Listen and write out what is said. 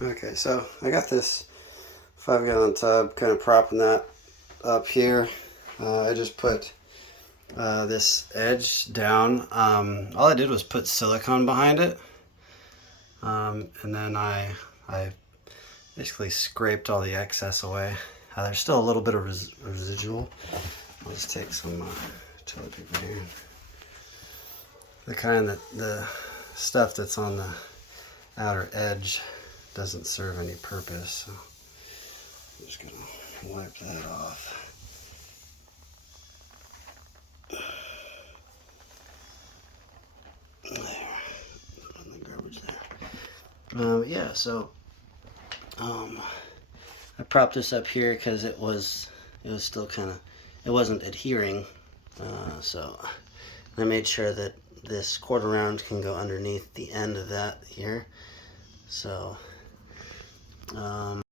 Okay, so I got this 5-gallon tub, kind of propping that up here. I just put this edge down. All I did was put silicone behind it, and then I basically scraped all the excess away. There's still a little bit of residual. I'll just take some toilet paper here. The kind that the stuff that's on the outer edge doesn't serve any purpose, so I'm just gonna wipe that off. There, put in the garbage there. Yeah, so I propped this up here because it was still kind of, it wasn't adhering, so I made sure that this quarter round can go underneath the end of that here. So